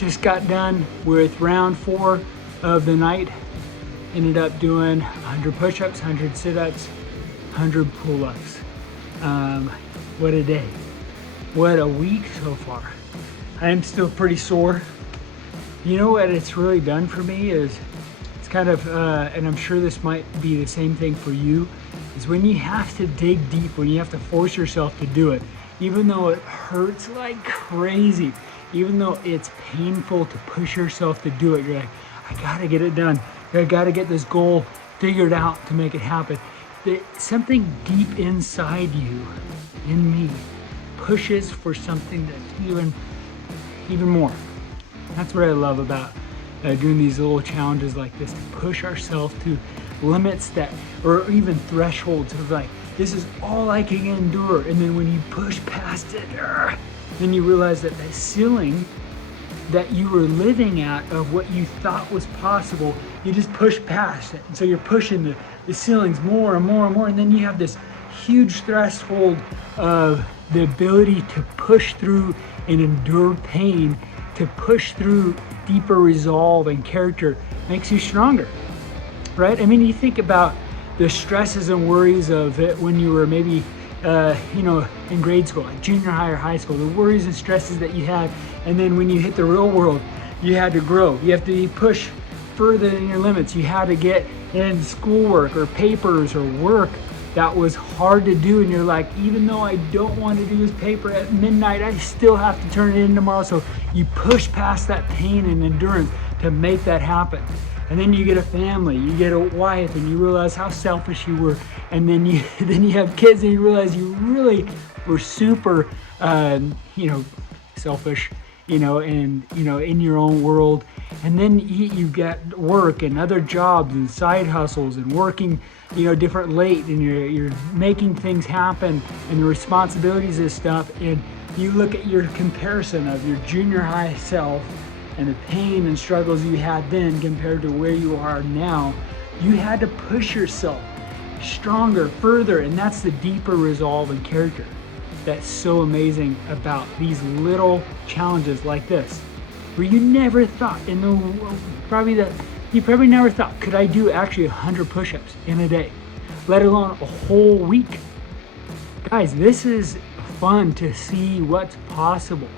just got done with round 4 of the night. Ended up doing 100 push-ups, 100 sit-ups, 100 pull-ups. What a day. What a week so far. I am still pretty sore. You know what it's really done for me is, it's kind of, and I'm sure this might be the same thing for you, is when you have to dig deep, when you have to force yourself to do it, even though it hurts like crazy, even though it's painful to push yourself to do it, you're like, I gotta get it done. I gotta get this goal figured out to make it happen. Something deep inside you, in me, pushes for something that's even more. That's what I love about doing these little challenges like this, to push ourselves to limits that, or even thresholds of like, this is all I can endure. And then when you push past it, then you realize that the ceiling that you were living at of what you thought was possible, you just push past it. And so you're pushing the ceilings more and more and more. And then you have this huge threshold of the ability to push through and endure pain, to push through deeper resolve and character. Makes you stronger, right? I mean, you think about the stresses and worries of it when you were maybe in grade school, like junior high or high school, the worries and stresses that you had. And then when you hit the real world, you had to grow. You have to push further than your limits. You had to get in schoolwork or papers or work that was hard to do. And you're like, even though I don't want to do this paper at midnight, I still have to turn it in tomorrow. So you push past that pain and endurance to make that happen. And then you get a family, you get a wife, and you realize how selfish you were. And then you have kids, and you realize you really were super, selfish, and in your own world. And then you get work and other jobs and side hustles and working, different late, and you're making things happen and the responsibilities and stuff. And you look at your comparison of your junior high self and the pain and struggles you had then compared to where you are now. You had to push yourself stronger, further, and that's the deeper resolve and character that's so amazing about these little challenges like this, where you never thought you probably never thought, could I do actually 100 push-ups in a day, let alone a whole week? Guys, this is fun to see what's possible,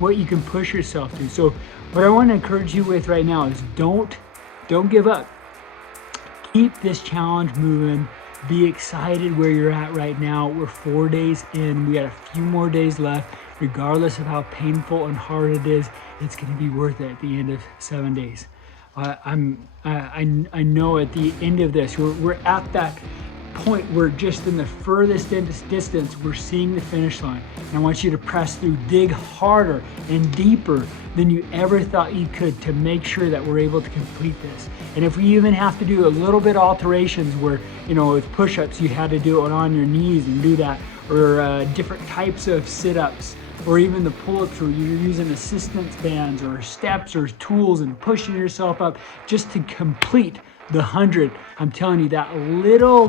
what you can push yourself to. So what I want to encourage you with right now is don't give up. Keep this challenge moving. Be excited where you're at right now. We're 4 days in. We got a few more days left. Regardless of how painful and hard it is, it's going to be worth it at the end of 7 days. I know at the end of this, we're at that point where just in the furthest distance, we're seeing the finish line. And I want you to press through, dig harder and deeper than you ever thought you could to make sure that we're able to complete this. And if we even have to do a little bit alterations where, with push-ups, you had to do it on your knees and do that, or different types of sit-ups, or even the pull-ups where you're using assistance bands or steps or tools and pushing yourself up just to complete the 100. I'm telling you, that little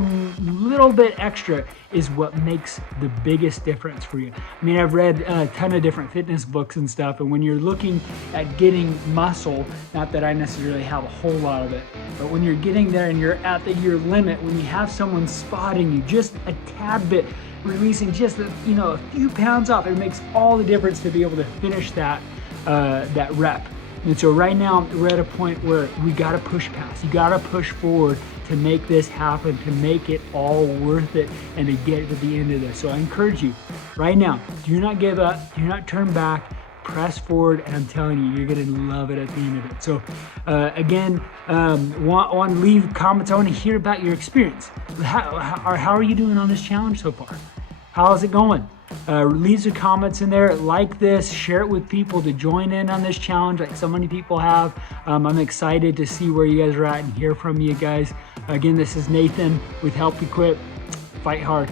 bit extra is what makes the biggest difference for you. I mean, I've read a ton of different fitness books and stuff, and when you're looking at getting muscle, not that I necessarily have a whole lot of it, but when you're getting there and you're at your limit, when you have someone spotting you just a tad bit, releasing just a few pounds off, it makes all the difference to be able to finish that rep. And so right now we're at a point where we gotta push past. You gotta push forward to make this happen, to make it all worth it, and to get to the end of this. So I encourage you right now, do not give up, do not turn back, press forward, and I'm telling you, you're gonna love it at the end of it. So again, want to leave comments. I want to hear about your experience. How are you doing on this challenge so far? How's it going? Leave some comments in there, like this, share it with people to join in on this challenge like so many people have. I'm excited to see where you guys are at and hear from you guys. Again, this is Nathan with Help Equip. Fight hard.